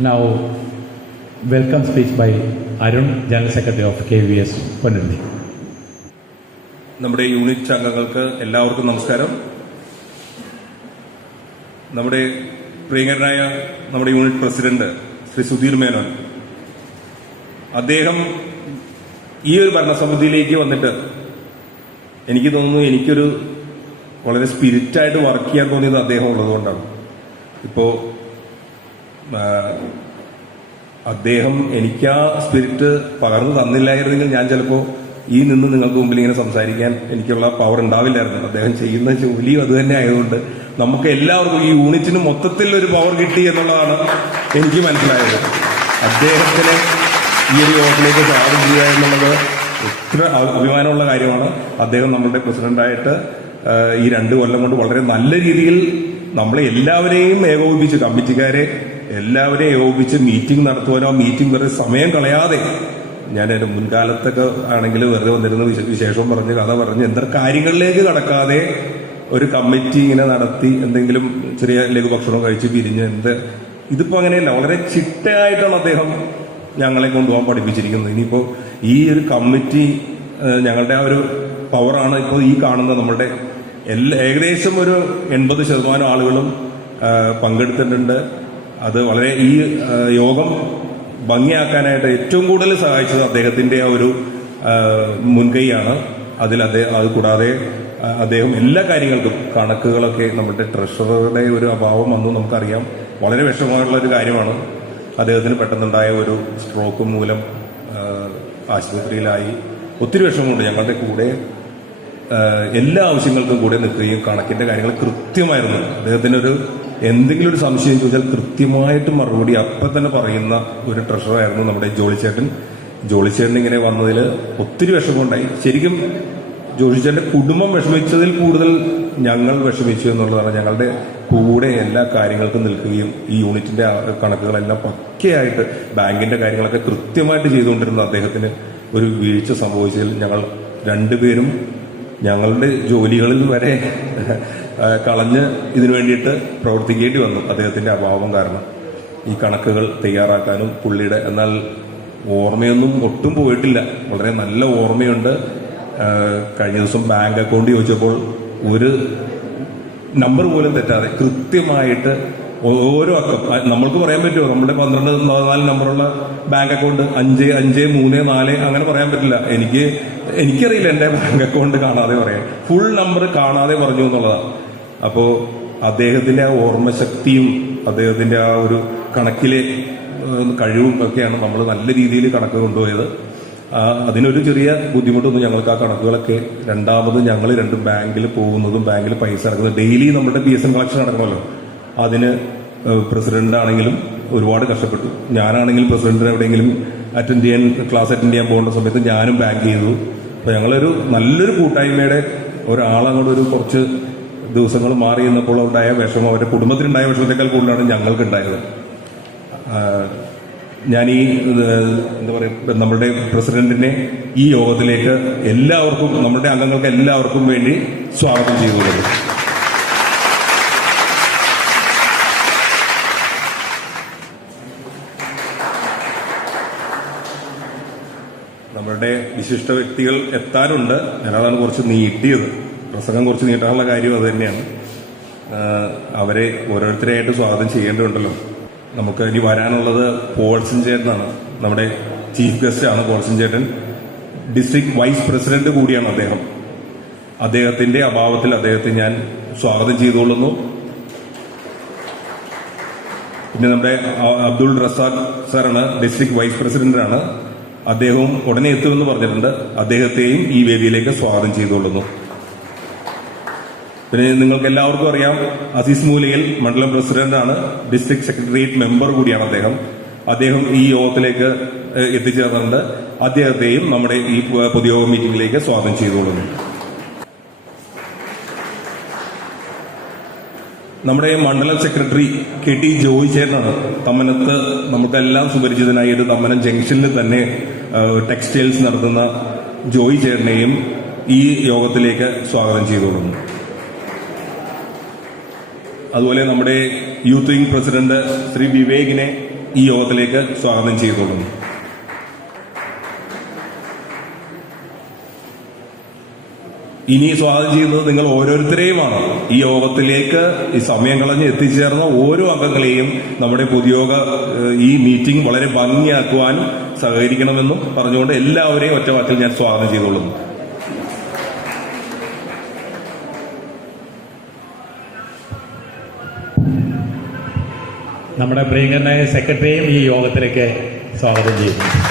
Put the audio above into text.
Now, welcome speech by Arun, General Secretary of KVS, Pandundi. നമ്മുടെ unit അംഗങ്ങൾക്ക് എല്ലാവർക്കും നമസ്കാരം നമ്മുടെ പ്രിയങ്കരനായ നമ്മുടെ യൂണിറ്റ് പ്രസിഡന്റ് ശ്രീ സുധീർ മേനോൻ അദ്ദേഹം ഈ ഒരു ഭരണസമിതിയിലേക്ക് വന്നിട്ട് എനിക്ക് തോന്നുന്നു എനിക്കൊരു വളരെ സ്പിരിറ്റായിട്ട് വർക്ക് ചെയ്യാൻ തോന്നിയത് അദ്ദേഹം ഉള്ളതുകൊണ്ടാണ് ഇപ്പോ ആ, അദ്ദേഹം എനിക്ക് ആ സ്പിരിറ്റ് പകർന്നു തന്നില്ലായിരുന്നെങ്കിൽ ഞാൻ ചിലപ്പോൾ ഈ നിന്ന് നിങ്ങൾക്ക് മുമ്പിൽ ഇങ്ങനെ സംസാരിക്കാൻ എനിക്കുള്ള പവർ ഉണ്ടാവില്ലായിരുന്നു. അദ്ദേഹം ചെയ്യുന്ന ജോലിയും അത് തന്നെ ആയതുകൊണ്ട് നമുക്ക് എല്ലാവർക്കും ഈ യൂണിറ്റിന് മൊത്തത്തിൽ ഒരു പവർ കിട്ടി എന്നുള്ളതാണ് എനിക്ക് മനസ്സിലായത്. അദ്ദേഹത്തിന് ഈ ഒരു യോഗത്തിലേക്ക് സ്വാഗതം ചെയ്യുക എന്നുള്ളത് എത്ര അഭിമാനമുള്ള കാര്യമാണ്. അദ്ദേഹം നമ്മളുടെ പ്രസിഡന്റായിട്ട് ഈ രണ്ട് കൊല്ലം കൊണ്ട് വളരെ നല്ല രീതിയിൽ നമ്മളെ എല്ലാവരെയും ഏകോപിപ്പിച്ച് കമ്മിറ്റിക്കാരെ എല്ലാവരെയും ഏകോപിച്ച് മീറ്റിംഗ് നടത്തുവാനോ മീറ്റിംഗ് വെറുതെ സമയം കളയാതെ. ഞാൻ എന്റെ മുൻകാലത്തൊക്കെ ആണെങ്കിൽ വെറുതെ വന്നിരുന്ന വിശേഷം പറഞ്ഞ് കഥ പറഞ്ഞ് എന്തൊരു കാര്യങ്ങളിലേക്ക് കടക്കാതെ ഒരു കമ്മിറ്റി ഇങ്ങനെ നടത്തി എന്തെങ്കിലും ചെറിയ ലഘുഭക്ഷണം കഴിച്ച് പിരിഞ്ഞ് എന്ത്. ഇതിപ്പോ അങ്ങനെയല്ല വളരെ ചിട്ടയായിട്ടാണ് അദ്ദേഹം ഞങ്ങളെ കൊണ്ടുപോകാൻ പഠിപ്പിച്ചിരിക്കുന്നത് ഇനിയിപ്പോ ഈ ഒരു കമ്മിറ്റി ഞങ്ങളുടെ ആ ഒരു പവറാണ് ഇപ്പോൾ ഈ കാണുന്ന നമ്മുടെ എല്ലാ ഏകദേശം ഒരു എൺപത് ശതമാനം ആളുകളും പങ്കെടുത്തിട്ടുണ്ട്. അത് വളരെ ഈ യോഗം ഭംഗിയാക്കാനായിട്ട് ഏറ്റവും കൂടുതൽ സഹായിച്ചത് അദ്ദേഹത്തിന്റെ ആ ഒരു മുൻകൈയാണ്. അതിൽ അദ്ദേഹം അത് കൂടാതെ അദ്ദേഹം എല്ലാ കാര്യങ്ങൾക്കും കണക്കുകളൊക്കെ നമ്മുടെ ട്രഷററുടെ ഒരു അഭാവം വന്നു നമുക്കറിയാം. വളരെ വിഷമമായിട്ടുള്ള ഒരു കാര്യമാണ്. അദ്ദേഹത്തിന് പെട്ടെന്നുണ്ടായ ഒരു സ്ട്രോക്ക് മൂലം ആശുപത്രിയിലായി. ഒത്തിരി വിഷമമുണ്ട് ഞങ്ങളുടെ കൂടെ. എല്ലാ ആവശ്യങ്ങൾക്കും കൂടെ നിൽക്കുകയും കണക്കിന്റെ കാര്യങ്ങൾ കൃത്യമായിരുന്നു. അദ്ദേഹത്തിന് ഒരു എന്തെങ്കിലും ഒരു സംശയം ചോദിച്ചാൽ കൃത്യമായിട്ട് മറുപടി അപ്പം തന്നെ പറയുന്ന ഒരു ട്രഷറായിരുന്നു നമ്മുടെ ജോളിച്ചേട്ടൻ. ജോളിച്ചേട്ടൻ ഇങ്ങനെ വന്നതിൽ ഒത്തിരി വിഷമമുണ്ടായി. ശരിക്കും ജോളിച്ചേട്ടന്റെ കുടുംബം വിഷമിച്ചതിൽ കൂടുതൽ ഞങ്ങൾ വിഷമിച്ചു എന്നുള്ളതാണ് ഞങ്ങളുടെ കൂടെ എല്ലാ കാര്യങ്ങൾക്കും നിൽക്കുകയും ഈ യൂണിറ്റിന്റെ കണക്കുകളെല്ലാം പക്കയായിട്ട് ബാങ്കിന്റെ കാര്യങ്ങളൊക്കെ കൃത്യമായിട്ട് ചെയ്തുകൊണ്ടിരുന്ന അദ്ദേഹത്തിന് ഒരു വീഴ്ച സംഭവിച്ചതിൽ ഞങ്ങൾ രണ്ടുപേരും ഞങ്ങളുടെ ജോലികളിൽ വരെ കളഞ്ഞ് ഇതിനു വേണ്ടിയിട്ട് പ്രവർത്തിക്കേണ്ടി വന്നു അദ്ദേഹത്തിന്റെ അഭാവം കാരണം. ഈ കണക്കുകൾ തയ്യാറാക്കാനും പുള്ളിയുടെ എന്നാൽ ഓർമ്മയൊന്നും ഒട്ടും പോയിട്ടില്ല. വളരെ നല്ല ഓർമ്മയുണ്ട്. കഴിഞ്ഞ ദിവസം ബാങ്ക് അക്കൗണ്ട് ചോദിച്ചപ്പോൾ ഒരു നമ്പർ പോലും തെറ്റാതെ കൃത്യമായിട്ട് ഓരോ അക്കം നമ്മൾക്ക് പറയാൻ പറ്റുമോ? നമ്മുടെ പന്ത്രണ്ട് പതിനാല് നമ്പറുള്ള ബാങ്ക് അക്കൗണ്ട് അഞ്ച് അഞ്ച് മൂന്ന് നാല് അങ്ങനെ പറയാൻ പറ്റില്ല. എനിക്ക് എനിക്കറിയില്ല എന്റെ ബാങ്ക് അക്കൗണ്ട് കാണാതെ പറയാൻ. ഫുൾ നമ്പർ കാണാതെ പറഞ്ഞു എന്നുള്ളതാണ്. അപ്പോൾ അദ്ദേഹത്തിന്റെ ആ ഓർമ്മശക്തിയും അദ്ദേഹത്തിന്റെ ആ ഒരു കണക്കിലെ കഴിവും ഒക്കെയാണ് നമ്മൾ നല്ല രീതിയിൽ കണക്ക് കൊണ്ടുപോയത്. അതിനൊരു ചെറിയ ബുദ്ധിമുട്ടൊന്നും ഞങ്ങൾക്ക് ആ കണക്കുകളൊക്കെ രണ്ടാമത് ഞങ്ങൾ രണ്ടും ബാങ്കിൽ പോകുന്നതും ബാങ്കിൽ പൈസ അടക്കുന്നത്. ഡെയിലി നമ്മുടെ പി എസ് എൻ കളക്ഷൻ നടക്കണമല്ലോ. അതിന് പ്രസിഡന്റ് ആണെങ്കിലും ഒരുപാട് കഷ്ടപ്പെട്ടു. ഞാനാണെങ്കിൽ പ്രസിഡന്റിന് എവിടെയെങ്കിലും അറ്റൻഡ് ചെയ്യാൻ ക്ലാസ് അറ്റൻഡ് ചെയ്യാൻ പോകേണ്ട സമയത്ത് ഞാനും ബാങ്ക് ചെയ്തു. അപ്പൊ ഞങ്ങളൊരു നല്ലൊരു കൂട്ടായ്മയുടെ ഒരാളങ്ങോട്ട് ഒരു കുറച്ച് ദിവസങ്ങൾ മാറി നിന്നപ്പോൾ ഉണ്ടായ വിഷമം അവരുടെ കുടുംബത്തിനുണ്ടായ വിഷമത്തെക്കാൾ കൂടുതലാണ് ഞങ്ങൾക്ക് ഉണ്ടായത് ഞാൻ ഈ എന്താ പറയുക നമ്മുടെ പ്രസിഡന്റിനെ ഈ യോഗത്തിലേക്ക് എല്ലാവർക്കും നമ്മുടെ അംഗങ്ങൾക്ക് എല്ലാവർക്കും വേണ്ടി സ്വാഗതം ചെയ്തുകൊള്ളുന്നു നമ്മളുടെ വിശിഷ്ട വ്യക്തികൾ എത്താനുണ്ട്. ഞാനതാണ് കുറച്ച് നീട്ടിയത്. പ്രസംഗം കുറച്ച് നീട്ടാനുള്ള കാര്യം അത് തന്നെയാണ്. അവരെ ഓരോരുത്തരെയായിട്ട് സ്വാഗതം ചെയ്യേണ്ടതുണ്ടല്ലോ. നമുക്ക് ഇനി വരാനുള്ളത് പോൾസൻ ചേട്ടനാണ്. നമ്മുടെ ചീഫ് ഗസ്റ്റ് ആണ് പോൾസൻ ചേട്ടൻ. ഡിസ്ട്രിക്ട് വൈസ് പ്രസിഡന്റ് കൂടിയാണ് അദ്ദേഹം. അദ്ദേഹത്തിന്റെ അഭാവത്തിൽ അദ്ദേഹത്തെ ഞാൻ സ്വാഗതം ചെയ്തുകൊള്ളുന്നു. പിന്നെ നമ്മുടെ അബ്ദുൾ റസാഖ് സാറാണ് ഡിസ്ട്രിക്ട് വൈസ് പ്രസിഡന്റാണ്. അദ്ദേഹവും ഉടനെ എത്തുമെന്ന് പറഞ്ഞിട്ടുണ്ട്. അദ്ദേഹത്തെയും ഈ വേദിയിലേക്ക് സ്വാഗതം ചെയ്തുകൊള്ളുന്നു. പിന്നെ നിങ്ങൾക്ക് എല്ലാവർക്കും അറിയാം അസീസ് മൂലയിൽ മണ്ഡലം പ്രസിഡന്റാണ് ഡിസ്ട്രിക്ട് സെക്രട്ടേറിയറ്റ് മെമ്പർ കൂടിയാണ് അദ്ദേഹം. അദ്ദേഹം ഈ യോഗത്തിലേക്ക് എത്തിച്ചേർന്നിട്ടുണ്ട്. അദ്ദേഹത്തെയും നമ്മുടെ ഈ പൊതുയോഗ മീറ്റിംഗിലേക്ക് സ്വാഗതം ചെയ്തുകൊള്ളുന്നു. നമ്മുടെ മണ്ഡലം സെക്രട്ടറി കെ ടി ജോയി ചേട്ടനാണ് തമ്മനത്ത് നമുക്കെല്ലാം സുപരിചിതനായിട്ട് തമ്മനം ജംഗ്ഷനിൽ തന്നെ ടെക്സ്റ്റൈൽസ് നടത്തുന്ന ജോയി ചേട്ടനെയും ഈ യോഗത്തിലേക്ക് സ്വാഗതം ചെയ്തുകൊള്ളുന്നു. അതുപോലെ നമ്മുടെ യൂത്ത് വിംഗ് പ്രസിഡന്റ് ശ്രീ വിവേകിനെ ഈ യോഗത്തിലേക്ക് സ്വാഗതം ചെയ്തുകൊള്ളുന്നു. ഇനി സ്വാഗതം ചെയ്യുന്നത് നിങ്ങൾ ഓരോരുത്തരെയുമാണ്. ഈ യോഗത്തിലേക്ക് ഈ സമയം കളഞ്ഞ് എത്തിച്ചേർന്ന ഓരോ അംഗങ്ങളെയും നമ്മുടെ പൊതുയോഗ ഈ മീറ്റിംഗ് വളരെ ഭംഗിയാക്കുവാൻ സഹകരിക്കണമെന്നും പറഞ്ഞുകൊണ്ട് എല്ലാവരെയും ഒറ്റവാക്കിൽ ഞാൻ സ്വാഗതം ചെയ്തുകൊള്ളുന്നു. നമ്മുടെ പ്രിയങ്കരനായ സെക്രട്ടറിയും ഈ യോഗത്തിലേക്ക് സ്വാഗതം ചെയ്യുന്നു.